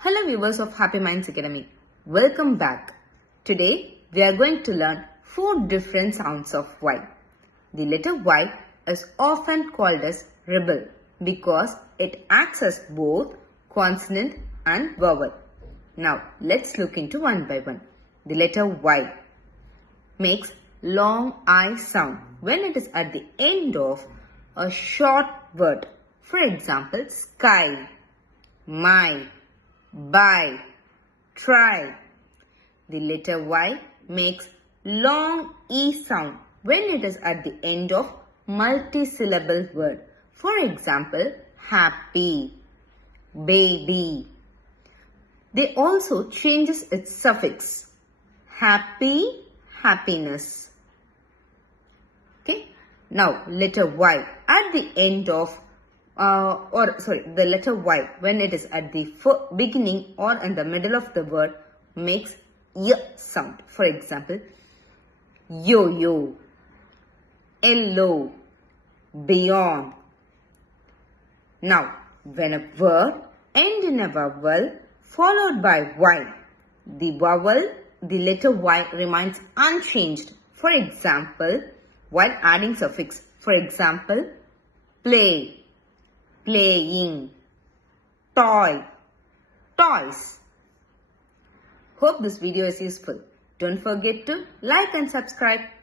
Hello viewers of Happy Minds Academy. Welcome back. Today we are going to learn 4 different sounds of Y. The letter Y is often called as rebel because it acts as both consonant and vowel. Now let's look into one by one. The letter Y makes long I sound when it is at the end of a short word. For example, sky, my, buy, try. The letter Y makes long E sound when it is at the end of multi-syllable word. For example, happy, baby. They also changes its suffix. Happy, happiness. Okay. Now, letter Y at the end of the letter Y when it is at the beginning or in the middle of the word makes Y sound. For example, yo-yo, yellow, beyond. Now, when a word ends in a vowel followed by Y, the letter Y remains unchanged. For example, while adding suffix. For example, play, playing, toy, toys. Hope this video is useful. Don't forget to like and subscribe.